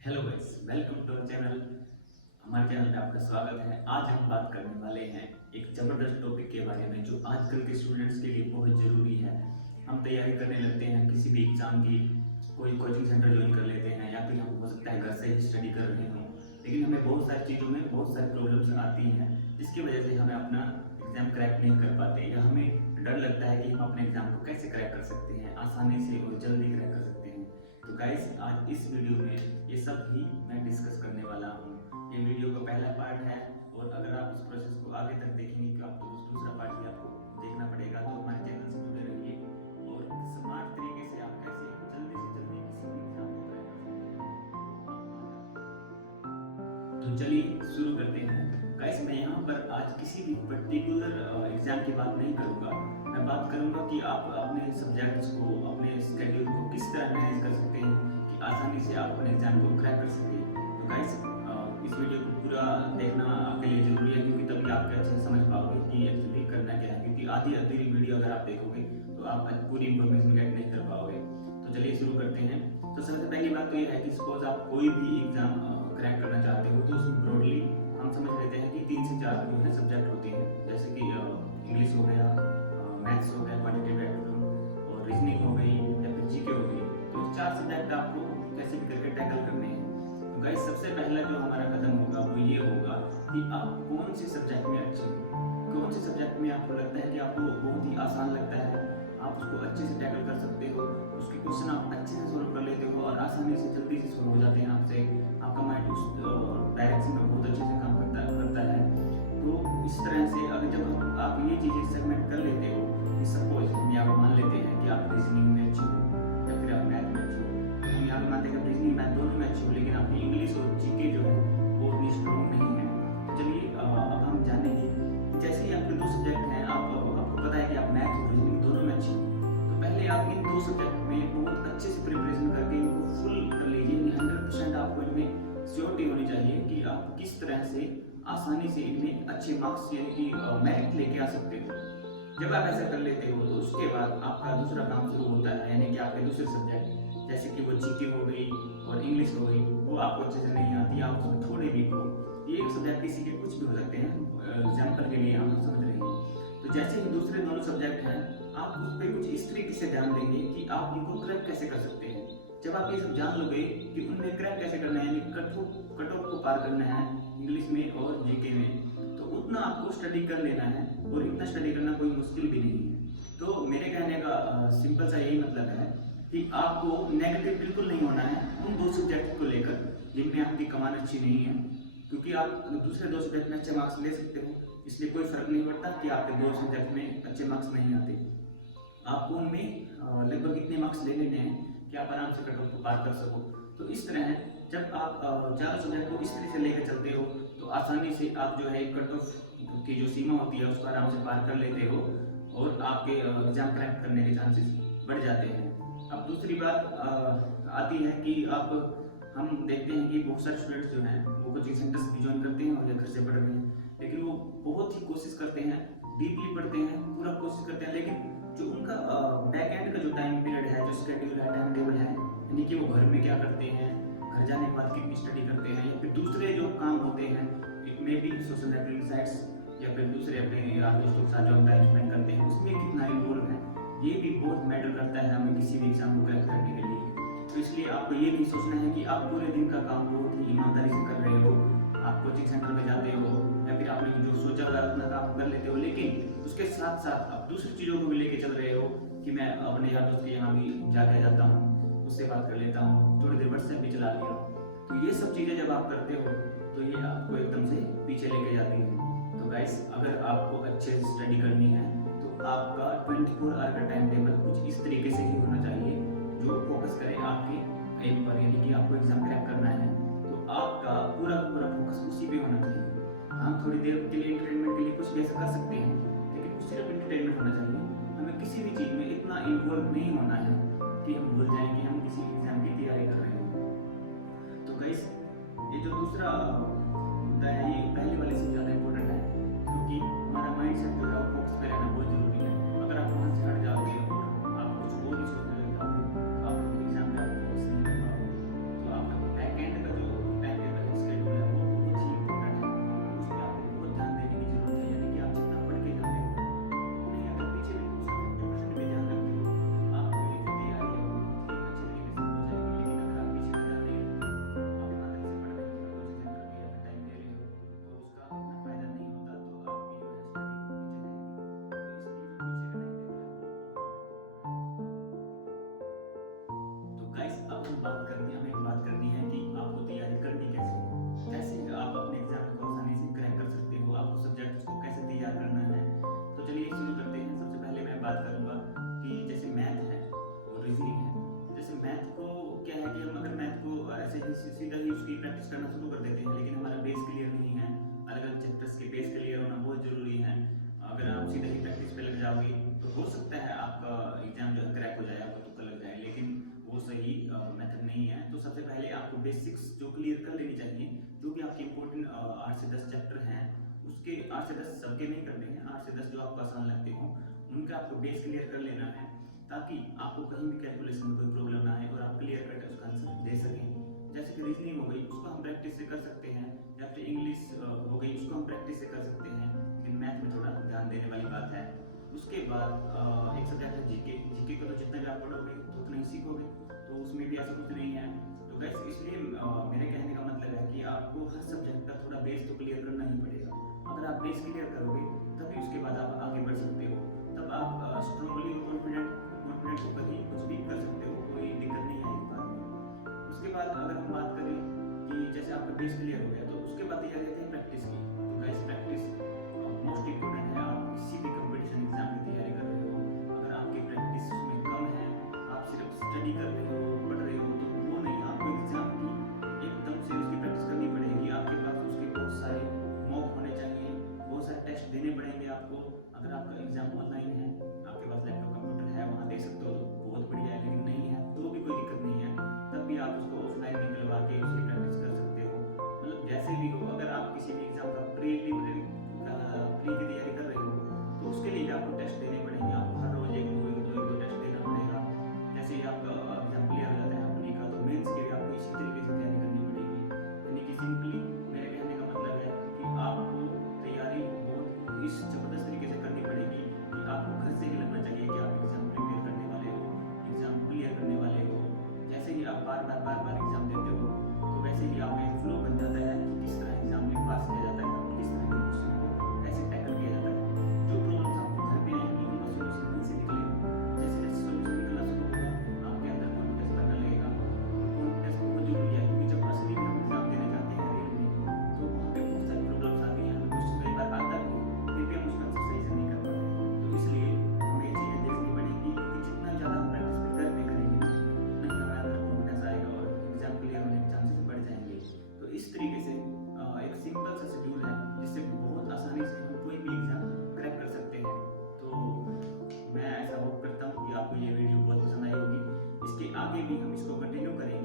Hello guys, welcome to our channel. हमारे channel में आपका स्वागत है। आज हम बात करने वाले हैं एक ज़बरदस्त टॉपिक के बारे में जो आजकल के स्टूडेंट्स के लिए बहुत ज़रूरी है। हम तैयारी करने लगते हैं किसी भी एग्ज़ाम की, कोई कोचिंग सेंटर ज्वाइन कर लेते हैं या फिर हम हो सकता है घर से ही स्टडी कर रहे हों, लेकिन हमें बहुत सारी चीज़ों में बहुत सारी प्रॉब्लम्स आती हैं जिसकी वजह से हमें अपना एग्ज़ाम क्रैक नहीं कर पाते या हमें डर लगता है कि हम अपने एग्ज़ाम को कैसे क्रैक कर सकते हैं, आसानी से और जल्दी क्रैक कर सकते हैं। तो गाइस, आज इस वीडियो में ये सब ही मैं डिस्कस करने वाला हूँ। ये वीडियो का पहला पार्ट है और अगर आप इस प्रोसेस को आगे तक देखेंगे तो आपको दूसरा पार्ट भी आपको देखना पड़ेगा। तो हमारे चैनल से जुड़े रहिए और स्मार्ट तरीके से आप कैसे जल्दी से जल्दी किसी भी एग्जाम को क्रैक कर सकते हैं। तो चलिए शुरू करते हैं। गाइस, मैं यहाँ पर आज किसी भी पर्टिकुलर एग्जाम की बात नहीं करूँगा। मैं बात करूँगा कि आप अपने सब्जेक्ट्स को, अपने स्केड्यूल को किस तरह मैनेज कर सकते हैं कि आसानी से आप अपने एग्जाम को क्रैक कर सकें। तो गाइस, इस वीडियो को पूरा देखना आपके लिए ज़रूरी है क्योंकि तभी आप अच्छे से समझ पाओगे कि एक्चुअली करना क्या है। क्योंकि आधी अधूरी वीडियो अगर आप देखोगे तो आप पूरी इन्फॉर्मेशन गेट नहीं कर पाओगे। तो चलिए शुरू करते हैं। तो सबसे पहली बात तो ये है कि सपोज आप कोई भी एग्जाम क्रैक करना चाहते हो तो उसमें ब्रॉडली हम समझ लेते हैं कि 3 से 4 जो है सब्जेक्ट होते हैं, जैसे कि इंग्लिश हो गया, मैथ्स हो गया, क्वांटिटेटिव एप्टीट्यूड और रीजनिंग हो गई या फिर जीके हो गई। तो ये 4 सब्जेक्ट आपको कैसे भी करके टैकल करने हैं। तो गाइस, सबसे पहला जो हमारा कदम होगा वो ये होगा कि आप कौन से सब्जेक्ट में अच्छे हो, कौन से सब्जेक्ट में आपको लगता है कि आपको बहुत ही आसान लगता है, आप उसको अच्छे से टैकल कर सकते हो, उसके क्वेश्चन आप अच्छे से सोल्व कर लेते हो और आसानी से जल्दी से सोल्व हो जाते हैं आपसे, आपका माइंड उस डायरेक्शन में बहुत अच्छे से काम करता है। तो इस तरह से अगर जब आप ये चीज़ें सेगमेंट कर लेते हो कि सपोज हम यहाँ मान लेते हैं कि आप रीजनिंग में अच्छे हो या फिर आप मैथ में अच्छे हो, हम यहाँ मानते हैं कि रीजनिंग मैथ दोनों में अच्छे हो लेकिन आपकी इंग्लिश और जीके जो है वो उतनी स्ट्रॉन्ग नहीं है। तो चलिए अब हम जानेंगे, जैसे ही आपके 2 सब्जेक्ट हैं, आपको पता है कि आप मैथ और रीजनिंग दोनों में अच्छे हो, तो पहले आप इन 2 सब्जेक्ट में बहुत अच्छे से प्रिपरेशन करके इनको फुल कर लीजिए। 100% आपको इनमें श्योरिटी होनी चाहिए कि आप किस तरह से आसानी से इनमें अच्छे मार्क्स यानी कि मेरिट लेके आ सकते हो। जब आप ऐसा कर लेते हो तो उसके बाद आपका दूसरा काम शुरू होता है, यानी कि आपके दूसरे सब्जेक्ट जैसे कि वो जीके हो गई और इंग्लिश हो गई, वो आपको अच्छे से नहीं आती, आप उसमें थोड़े वीक हो। ये सब्जेक्ट किसी के कुछ भी हो सकते हैं, एग्जाम्पल के लिए हम समझ रहे हैं। तो जैसे ही दूसरे दोनों सब्जेक्ट हैं, आप उस पर कुछ इस तरीके से ध्यान देंगे कि आप इनको क्रैक कैसे कर सकते हैं। जब आप ये सब जान लोगे कि उनमें क्रैक कैसे करना है, यानी कट ऑफ को पार करना है इंग्लिश में और जीके में, तो उतना आपको स्टडी कर लेना है और इतना स्टडी करना कोई मुश्किल भी नहीं है। तो मेरे कहने का सिंपल सा यही मतलब है कि आपको नेगेटिव बिल्कुल नहीं होना है उन 2 सब्जेक्ट को लेकर जिनमें आपकी कमान अच्छी नहीं है, क्योंकि आप दूसरे 2 सब्जेक्ट में अच्छे मार्क्स ले सकते हो, इसलिए कोई फर्क नहीं पड़ता कि आपके 2 सब्जेक्ट में अच्छे मार्क्स नहीं आते। आपको उनमें लगभग इतने मार्क्स ले लेने हैं कि आप आराम से कट ऑफ को पार कर सको। तो इस तरह है, जब आप चारों सब्जेक्ट को इस तरह से लेकर चलते हो तो आसानी से आप जो है कट ऑफ की जो सीमा होती है उसको आराम से पार कर लेते हो और आपके एग्जाम क्रैक करने के चांसेस बढ़ जाते हैं। अब दूसरी बात आती है कि आप हम देखते हैं कि बहुत सारे स्टूडेंट्स जो हैं वो कोचिंग सेंटर्स भी ज्वाइन करते हैं और या घर से पढ़ रहे हैं, लेकिन वो बहुत ही कोशिश करते हैं, डीपली पढ़ते हैं, पूरा कोशिश करते हैं, लेकिन जो उनका बैक एंड का जो टाइम पीरियड है, जो शेड्यूल है, टाइम टेबल है, यानी कि वो घर में क्या करते हैं, घर जाने के बाद कितनी स्टडी करते हैं, या फिर दूसरे जो काम होते हैं, it may be social networking sites या फिर दूसरे अपने यार दोस्तों के साथ जो हम टाइम स्पेंड करते हैं उसमें कितना इन्वॉल्व है, ये भी बहुत मैटर करता है हमें किसी भी एग्जाम को क्रैक करने के लिए। तो इसलिए आपको ये नहीं सोचना है कि आप पूरे दिन का काम बहुत ही ईमानदारी से कर रहे हो, आप कोचिंग सेंटर में जाते हो या फिर आपने जो सोचा हुआ है उतना काम कर लेते हो, लेकिन उसके साथ साथ आप दूसरी चीज़ों को भी लेके चल रहे हो कि मैं अपने यार दोस्त के यहाँ भी जाके जाता हूँ, उससे बात कर लेता हूँ, थोड़ी देर व्हाट्सएप भी चला लिया। तो ये सब चीज़ें जब आप करते हो तो ये आपको एकदम से पीछे लेके जाती हैं। तो गाइस, अगर आपको अच्छे से स्टडी करनी है तो आपका 24 आवर का टाइम टेबल कुछ इस तरीके से ही होना चाहिए जो फोकस करे आपके एम पर, यानी कि आपको एग्जाम क्रैक करना है तो आपका पूरा फोकस उसी पे होना चाहिए। हम थोड़ी देर के लिए एंटरटेनमेंट के लिए कुछ भी ऐसा कर सकते हैं, लेकिन वो सिर्फ एंटरटेनमेंट होना चाहिए। हमें किसी भी चीज़ में इतना इन्वॉल्व नहीं होना है कि हम भूल जाएं कि हम किसी एग्जाम की तैयारी कर रहे हैं। तो गाइस, ये जो दूसरा मुद्दा है ये पहले वाले से ज़्यादा इंपॉर्टेंट है, क्योंकि हमारा माइंड सेट जो है वो फोकस पे रहना बहुत ज़रूरी है। अगर आप वहाँ से हट जाओगे और आप कुछ और ही सोचने लग जाओगे तो आप एग्जाम में आप फोकस नहीं कर पाओगे। तो आपका बैक एंड का बेसिक्स जो क्लियर कर लेनी चाहिए, जो भी आपके इंपॉर्टेंट 8 से 10 चैप्टर हैं, उसके 8 से 10 सबके नहीं करने हैं, 8 से 10 जो आपको आसान लगते हो उनका आपको बेस क्लियर कर लेना है, ताकि आपको कहीं भी कैलकुलेशन में कोई प्रॉब्लम ना आए और आप क्लियर कट उसका आंसर दे सकें। जैसे कि रीजनिंग हो गई, उसको हम प्रैक्टिस से कर सकते हैं, या फिर इंग्लिश हो गई, उसको हम प्रैक्टिस से कर सकते हैं, लेकिन मैथ में थोड़ा ध्यान देने वाली बात है। उसके बाद एक सब्जेक्ट है जीके। जीके को तो जितना भी आप पढ़ोगे तो उतना ही सीखोगे, तो उसमें भी ऐसा कुछ नहीं है। तो गाइस इसलिए मेरे कहने का मतलब है कि आपको हर सब्जेक्ट का थोड़ा बेस तो क्लियर करना ही पड़ेगा। अगर आप बेस क्लियर करोगे तभी उसके बाद आप आगे बढ़ सकते हो, तब आप स्ट्रांगली और कॉन्फिडेंट होकर ही कुछ भी कर सकते हो, कोई दिक्कत नहीं आएगी बाद में। उसके बाद अगर हम बात करें कि जैसे आपका बेस क्लियर हो गया, तो उसके बाद तैयारी आती है प्रैक्टिस की। तो गाइस प्रैक्टिस मोस्ट इंपॉर्टेंट है। आप किसी भी कंपटीशन एग्जाम की तैयारी कर रहे हो, अगर आपकी प्रैक्टिस उसमें कम है, आप सिर्फ स्टडी कर रहे हो, पढ़ रहे हो, तो वो नहीं, आपको एग्जाम की एकदम से उसकी प्रैक्टिस करनी पड़ेगी। आपके पास उसके बहुत सारे मॉक होने चाहिए, बहुत सारे टेस्ट देने पड़ेंगे आपको। अगर आपका एग्जाम ऑनलाइन है, आपके पास लैपटॉप कंप्यूटर है, वहाँ दे सकते हो तो बहुत बढ़िया है, लेकिन नहीं है तो भी कोई दिक्कत नहीं है, तब भी आप उसको ऑफलाइन निकलवा के उसकी प्रैक्टिस कर सकते हो। मतलब जैसे भी हो, अगर आप किसी भी एग्जाम का प्री की तैयारी कर रहे हो, तो उसके लिए आपको टेस्ट देने पड़ेंगे। आपको हर रोज एक दो टेस्ट देना पड़ेगा। जैसे ही आपका एग्जाम क्लियर हो जाता है अपनी का, तो मेंस के लिए आपको इसी तरीके से तैयारी करनी पड़ेगी। यानी कि सिंपली मेरे कहने का मतलब है कि आपको तैयारी बहुत इस जबरदस्त तरीके से करनी पड़ेगी कि आपको घर से ही लगना चाहिए कि आप एग्जाम प्रिपेयर करने वाले हो, एग्जाम क्लियर करने वाले हो। जैसे ही आप बार बार एग्जाम देते हो, तो वैसे ही आपका एक फ्लो बन जाता है कि किस तरह एग्जाम में पास किया जाता है, और किस तरह के क्वेश्चन को कैसे टैकल किया जाता है। जो प्रॉब्लम्स आपको घर पे आएंगी उनका सोल्यूशन वहीं से निकलेगा। जैसे जैसे सोल्यूशन निकलना शुरू होगा, आपके अंदर कॉन्फिडेंस बढ़ने लगेगा। कॉन्फिडेंस बहुत जरूरी है, क्योंकि जब असली में हम एग्जाम देने जाते हैं रियल में, तो वहाँ पे बहुत सारी प्रॉब्लम्स आती हैं, हमें क्वेश्चन कई बार आता भी है, फिर भी हम उसका आंसर सही से नहीं कर पाते। तो इसलिए हमें ये चीज़ें देखनी पड़ेगी, क्योंकि जितना ज़्यादा हम प्रैक्टिस घर में करेंगे ना, उतना ही हमारे अंदर कॉन्फिडेंस आएगा और एग्जाम क्लियर होने के चांसेस बढ़ जाएंगे। तो इस तरीके से एक सिंपल सा शेड्यूल है, जिससे बहुत आसानी से हम कोई भी एग्जाम क्रैक कर सकते हैं। तो मैं ऐसा होप करता हूँ कि आपको ये वीडियो बहुत पसंद आई होगी। इसके आगे भी हम इसको कंटिन्यू करेंगे।